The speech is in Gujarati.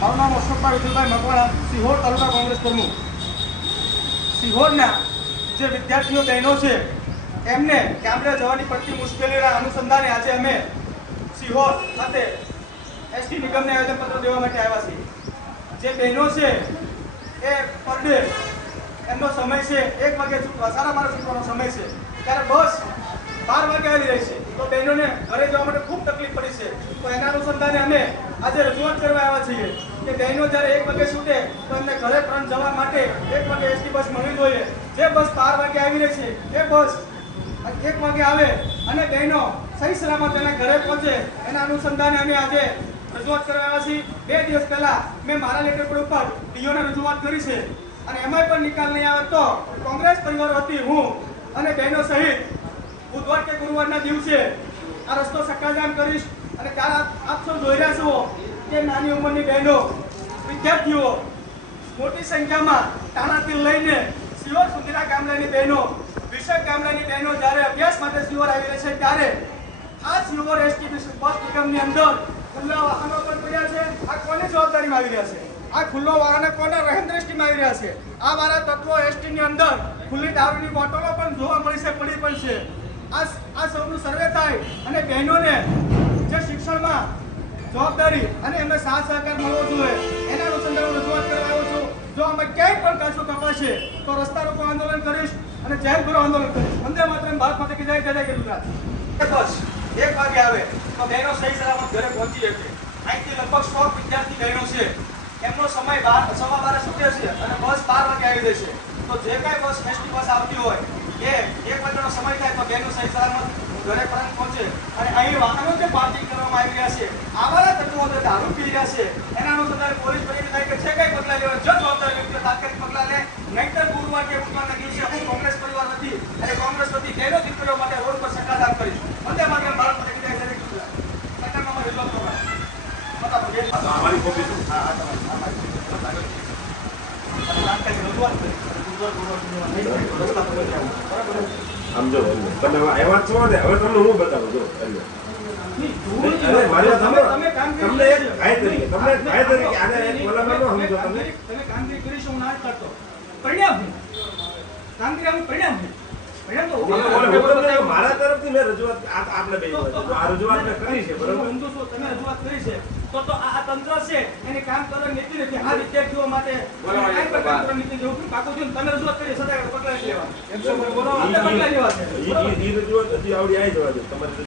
મારું નામ અશોકભાઈ વિજયભાઈ મકવાણા, સિહોર તાલુકા કોંગ્રેસ પ્રમુખ. સિહોરના જે વિદ્યાર્થીઓ બહેનો છે એમને ગામડે જવાની પડતી મુશ્કેલીના અનુસંધાને આજે અમે સિહોર ખાતે એસટી નિગમને આવેદનપત્ર દેવા માટે આવ્યા છીએ. જે બહેનો છે એ પર ડે એમનો સમય છે 1 વાગે છૂટવા, 12:30 છૂટવાનો સમય છે, ત્યારે બસ 12 વાગે આવી રહી છે. તો બહેનોને ઘરે જવા માટે ખૂબ તકલીફ પડી છે. તો એના અનુસંધાને અમે આજે રજૂઆત કરવા આવ્યા છીએ કે બહેનો જ્યારે 1 વાગે છૂટે તો એમને ઘરે પણ જવા માટે 1 વાગે એસટી બસ મળવી જોઈએ. જે બસ 12 વાગે આવી રહી છે એ બસ 1 વાગે આવે અને બહેનો સહી સલામત એના ઘરે પહોંચે, એના અનુસંધાને અમે આજે રજૂઆત કરવા આવ્યા છીએ. 2 દિવસ પહેલા મેં મારા લેટર પર ઉપર ડીઓને રજૂઆત કરી છે અને એમાંય પણ નિકાલ નહીં આવે તો કોંગ્રેસ પરિવાર વતી હું અને બહેનો સહિત બુધવાર કે ગુરુવારના દિવસે આ રસ્તો સક્કાજામ કરીશ. અને ત્યારે આપ સૌ જોઈ રહ્યા છો કે નાની ઉંમરની બહેનો, વિદ્યાર્થીઓ મોટી સંખ્યામાં ટાણાથી લઈને સિહોર સુધીના ગામડાની બહેનો, વિશેષ ગામડાની બહેનો જ્યારે અભ્યાસ માટે સિહોર આવી રહી છે ત્યારે આ સિહોર એસટી બસ નિગમની અંદર ખુલ્લા વાહનો પણ પડ્યા છે. આ કોની જવાબદારીમાં આવી રહ્યા છે? આ ખુલ્લો વાહન કોના રહેમ દ્રષ્ટિમાં આવી રહ્યા છે? આ મારા તત્વો એસટી ની અંદર ખુલ્લી દારૂની બોટલો પણ જોવા મળી છે, પડી પણ છે. આ સૌનું સર્વે થાય અને બહેનોને જે શિક્ષણમાં જવાબદારી અને એમને સાથ સહકાર મળવો જોઈએ એના અનુસંધાને રજૂઆત કરવા આવ્યો છું. જો અમે ક્યાંય પણ કાચો કપાશે તો રસ્તા રોકો આંદોલન કરીશ અને જાહેર ભરો આંદોલન કરીશ. વંદે માતરમ, ભારત માતા કી જય, જય જય ગુજરાત. બસ 1 વાગે આવે તો બહેનો સહી સલામત ઘરે પહોંચી શકે. અહીંથી લગભગ 100 વિદ્યાર્થી બહેનો છે, એમનો સમય 12:15 છૂટે છે અને બસ 12 વાગે આવી જશે. તો જે કાંઈ બસ એસટી બસ આવતી હોય એ 1 વાગ્યાનો સમય થાય તો બહેનો સહી સલામત ઘરે પરત પહોંચે. અને અહીં વાહનો જે પાર્કિંગ કરવામાં આવી રહ્યા છે, આવા તત્વો જે દારૂ પી રહ્યા છે એના અનુસંધાને પોલીસ ફરિયાદ થાય કે જે કંઈ પગલાં લેવા જો જવાબદાર વ્યક્તિઓ તાત્કાલિક પગલાં લે, નહીંતર ગુરુવાર કે બુધવારના દિવસે હું કોંગ્રેસ પરિવાર વતી અને કોંગ્રેસ વતી બહેનો દીકરીઓ માટે રોડ પર સક્કાજામ કરીશ. વંદે માતરમ, ભારત માતા કી જય, જય ગુજરાત. સરકારમાં રજૂઆત કરવા અમારી કોપી આમ જો તમે આવ્યા છો ને, હવે તમને હું બતાવું જો તમને એક ભાઈ તરીકે આને એક વલણનો સમજો. તમે કામગીરી કરી છો, હું ના કરતો પરિણામ કામગીરી આનું પરિણામ મારા તરફથી મેં રજૂઆત આપણે બે આ રજૂઆત મેં કરી છે, બરોબર? તમે રજૂઆત કરી છે તો આ તંત્ર છે એને કામ કરવા નીતિ નથી. આ વિદ્યાર્થીઓ માટે કામ કરવા નીતિ જેવું પાકું છે. તમે રજૂઆત કરી સદાય પગલાં લેવા 100 બોલો પગલાં લેવા છે. એ રજૂઆત હજી આવડી આવી જવા દો તમારે.